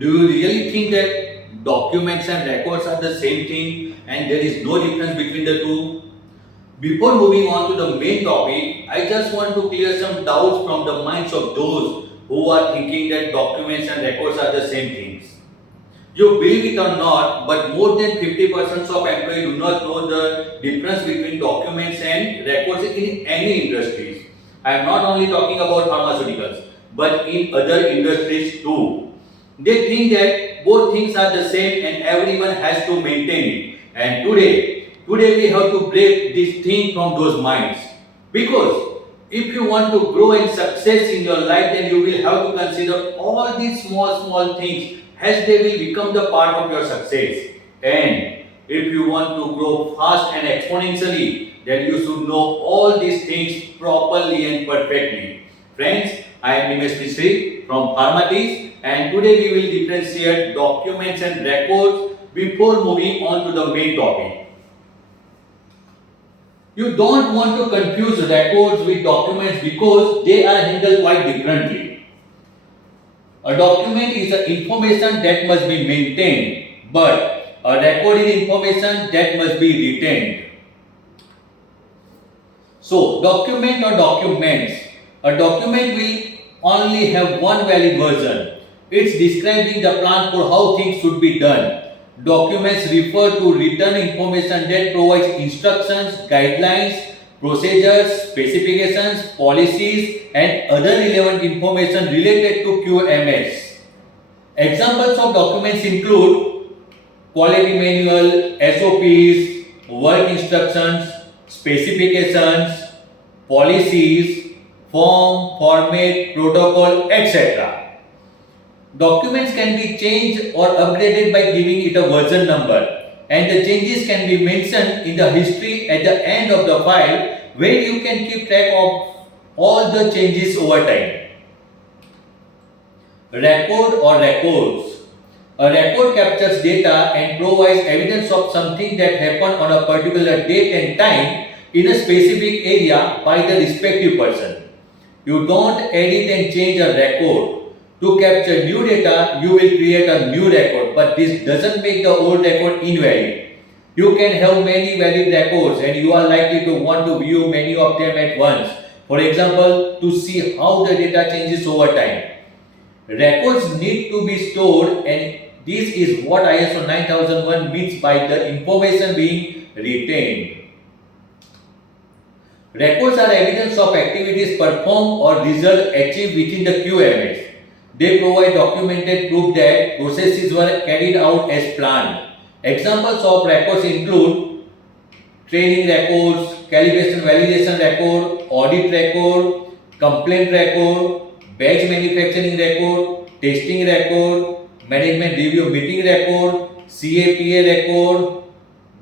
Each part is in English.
Do you really think that documents and records are the same thing and there is no difference between the two? Before moving on to the main topic, I just want to clear some doubts from the minds of those who are thinking that documents and records are the same things. You believe it or not, but more than 50% of employees do not know the difference between documents and records in any industries. I am not only talking about pharmaceuticals, but in other industries too. They think that both things are the same and everyone has to maintain it. And today we have to break this thing from those minds. Because if you want to grow and success in your life, then you will have to consider all these small things as they will become the part of your success. And if you want to grow fast and exponentially, then you should know all these things properly and perfectly. Friends, I am Nimesh Mistry from Pharmaceuticals, and today we will differentiate documents and records before moving on to the main topic. You don't want to confuse records with documents because they are handled quite differently. A document is an information that must be maintained, but a record is information that must be retained. So, document or documents. A document will only have one valid version. It's describing the plan for how things should be done. Documents refer to written information that provides instructions, guidelines, procedures, specifications, policies, and other relevant information related to QMS. Examples of documents include quality manual, SOPs, work instructions, specifications, policies, form, format, protocol, etc. Documents can be changed or upgraded by giving it a version number, and the changes can be mentioned in the history at the end of the file where you can keep track of all the changes over time. Record or records. A record captures data and provides evidence of something that happened on a particular date and time in a specific area by the respective person. You don't edit and change a record. To capture new data, you will create a new record, but this doesn't make the old record invalid. You can have many valid records and you are likely to want to view many of them at once. For example, to see how the data changes over time. Records need to be stored, and this is what ISO 9001 means by the information being retained. Records are evidence of activities performed or results achieved within the QMS. They provide documented proof that processes were carried out as planned. Examples of records include training records, calibration validation record, audit record, complaint record, batch manufacturing record, testing record, management review meeting record, CAPA record,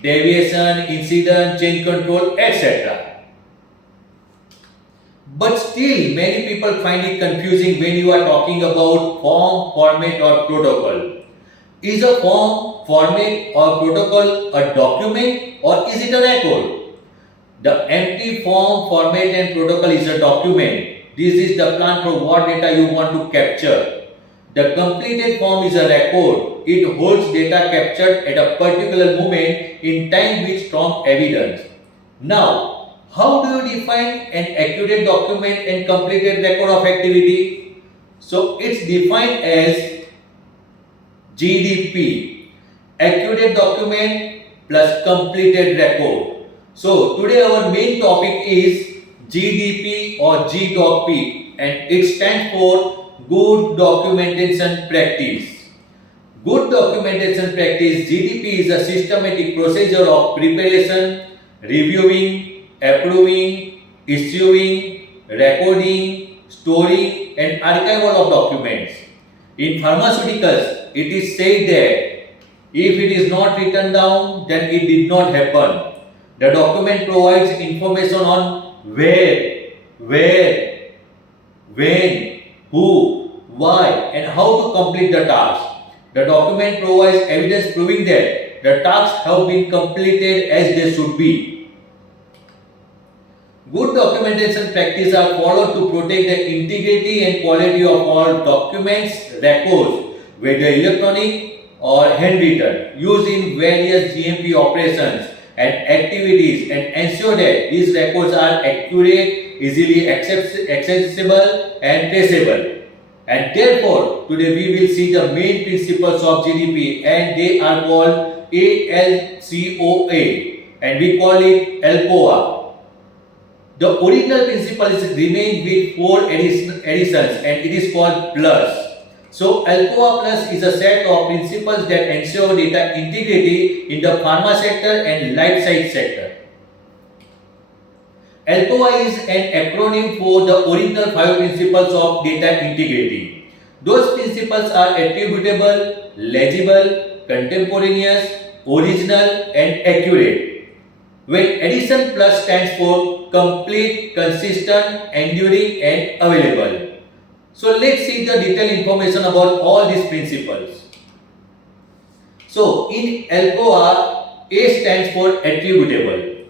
deviation, incident, change control, etc. But still, many people find it confusing when you are talking about form, format, or protocol. Is a form, format, or protocol a document, or is it a record? The empty form, format, and protocol is a document. This is the plan for what data you want to capture. The completed form is a record. It holds data captured at a particular moment in time with strong evidence. Now, how do you define an accurate document and completed record of activity? So it's defined as GDP, accurate document plus completed record. So today our main topic is GDP or GDP, and it stands for Good Documentation Practice. Good documentation practice GDP is a systematic procedure of preparation, reviewing, approving, issuing, recording, storing, and archival of documents. In pharmaceuticals, it is said that if it is not written down, then it did not happen. The document provides information on where, when, who, why, and how to complete the task. The document provides evidence proving that the tasks have been completed as they should be. Good documentation practices are followed to protect the integrity and quality of all documents, records, whether electronic or handwritten, used in various GMP operations and activities, and ensure that these records are accurate, easily accessible, and traceable. And therefore, today we will see the main principles of GDP, and they are called ALCOA, and we call it ALCOA. The original principle is remained with four additions, and it is called plus. So ALCOA plus is a set of principles that ensure data integrity in the pharma sector and life science sector. ALCOA is an acronym for the original five principles of data integrity. Those principles are attributable, legible, contemporaneous, original, and accurate. When addition plus stands for complete, consistent, enduring, and available. So let's see the detailed information about all these principles. So in ALCOA, A stands for attributable.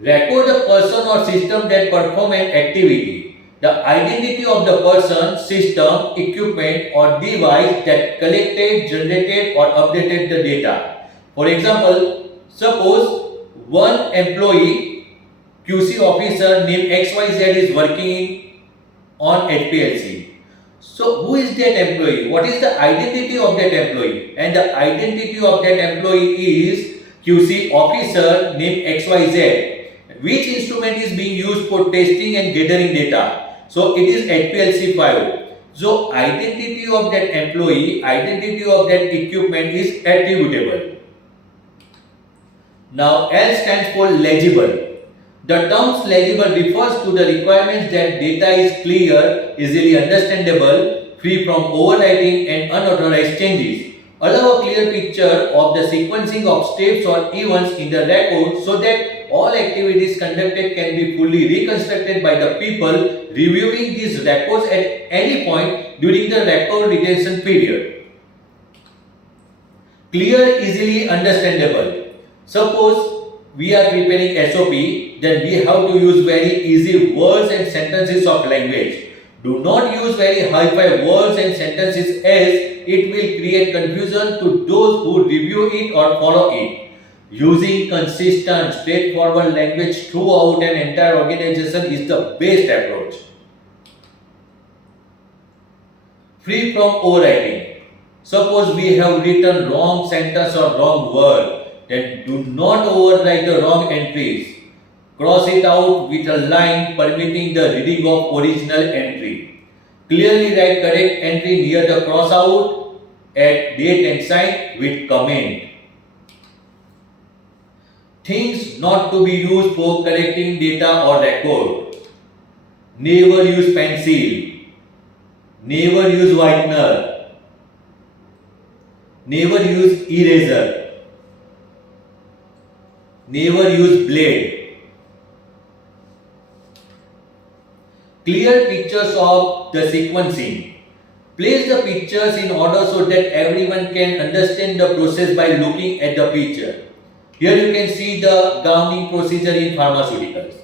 Record a person or system that perform an activity. The identity of the person, system, equipment or device that collected, generated or updated the data. For example, suppose one employee QC officer named XYZ is working on HPLC. So who is that employee? What is the identity of that employee? And the identity of that employee is QC officer named XYZ. Which instrument is being used for testing and gathering data? So it is HPLC 5. So identity of that employee, identity of that equipment is attributable. Now L stands for legible. The term legible refers to the requirements that data is clear, easily understandable, free from overwriting and unauthorized changes. Allow a clear picture of the sequencing of steps or events in the record so that all activities conducted can be fully reconstructed by the people reviewing these records at any point during the record retention period. Clear, easily understandable. Suppose we are preparing SOP, then we have to use very easy words and sentences of language. Do not use very high-fi words and sentences as it will create confusion to those who review it or follow it. Using consistent, straightforward language throughout an entire organization is the best approach. Free from overwriting. Suppose we have written wrong sentence or wrong word, then do not overwrite the wrong entries. Cross it out with a line permitting the reading of original entry. Clearly write correct entry near the cross out, add date and sign with comment. Things not to be used for correcting data or record. Never use pencil. Never use whitener. Never use eraser. Never use blade. Clear pictures of the sequencing. Place the pictures in order so that everyone can understand the process by looking at the picture. Here you can see the gowning procedure in pharmaceuticals.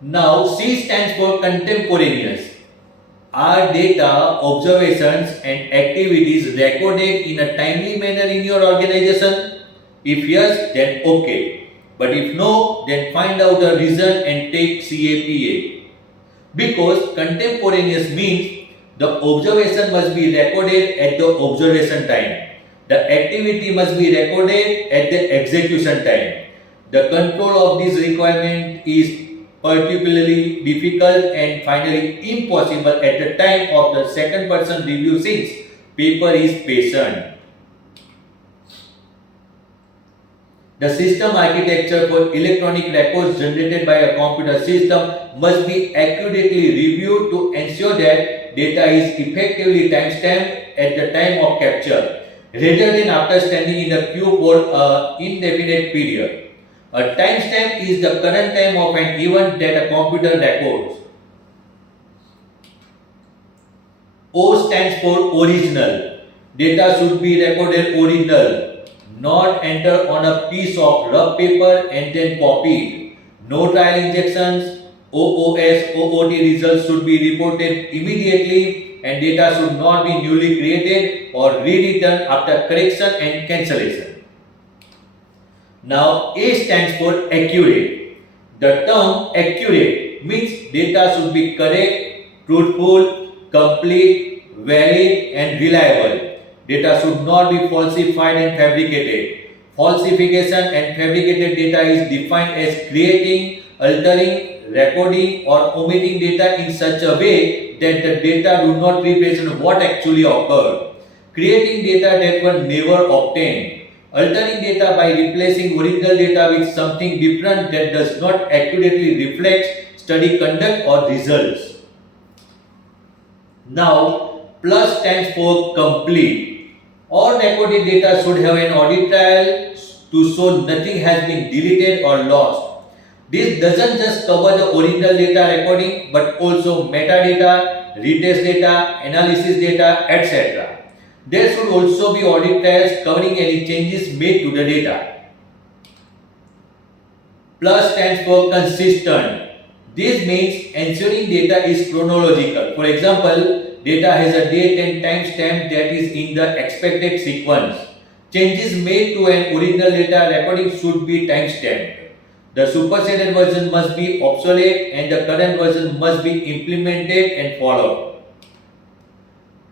Now C stands for contemporaneous. Are data, observations and activities recorded in a timely manner in your organization? If yes, then okay. But if no, then find out the reason and take CAPA. Because contemporaneous means the observation must be recorded at the observation time. The activity must be recorded at the execution time. The control of this requirement is particularly difficult and finally impossible at the time of the second person review since paper is patient. The system architecture for electronic records generated by a computer system must be accurately reviewed to ensure that data is effectively timestamped at the time of capture, rather than after standing in a queue for an indefinite period. A timestamp is the current time of an event that a computer records. O stands for original. Data should be recorded original, not entered on a piece of rough paper and then copied. No trial injections, OOS, OOT results should be reported immediately and data should not be newly created or rewritten after correction and cancellation. Now, A stands for accurate. The term accurate means data should be correct, truthful, complete, valid, and reliable. Data should not be falsified and fabricated. Falsification and fabricated data is defined as creating, altering, recording, or omitting data in such a way that the data do not represent what actually occurred. Creating data that were never obtained. Altering data by replacing original data with something different that does not accurately reflect study conduct or results. Now, plus stands for complete. All recorded data should have an audit trail to show nothing has been deleted or lost. This doesn't just cover the original data recording but also metadata, retest data, analysis data, etc. There should also be audit trails covering any changes made to the data. Plus stands for consistent. This means ensuring data is chronological. For example, data has a date and timestamp that is in the expected sequence. Changes made to an original data recording should be timestamped. The superseded version must be obsolete and the current version must be implemented and followed.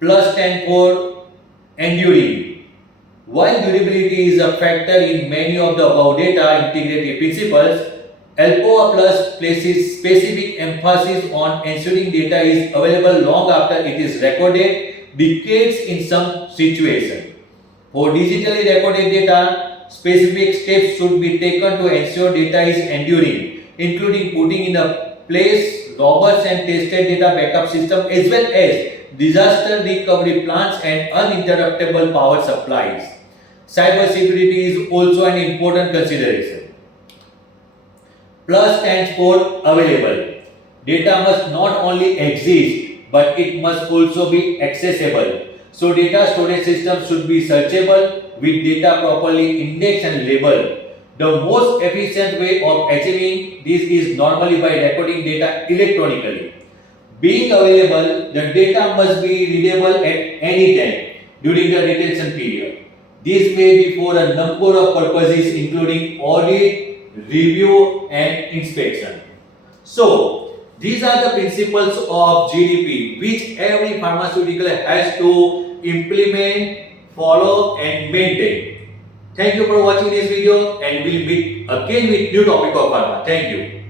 Plus stands for enduring. While durability is a factor in many of the above data integrity principles, ALCOA Plus places specific emphasis on ensuring data is available long after it is recorded, decades in some situations. For digitally recorded data, specific steps should be taken to ensure data is enduring, including putting in a place robust and tested data backup system as well as disaster recovery plans and uninterruptible power supplies. Cybersecurity is also an important consideration. Plus stands for available. Data must not only exist but it must also be accessible. So data storage systems should be searchable with data properly indexed and labeled. The most efficient way of achieving this is normally by recording data electronically. Being available, the data must be readable at any time during the retention period. This may be for a number of purposes including audit, review and inspection. So, these are the principles of GDP which every pharmaceutical has to implement, follow and maintain. Thank you for watching this video and we'll meet again with new topic of pharma. Thank you.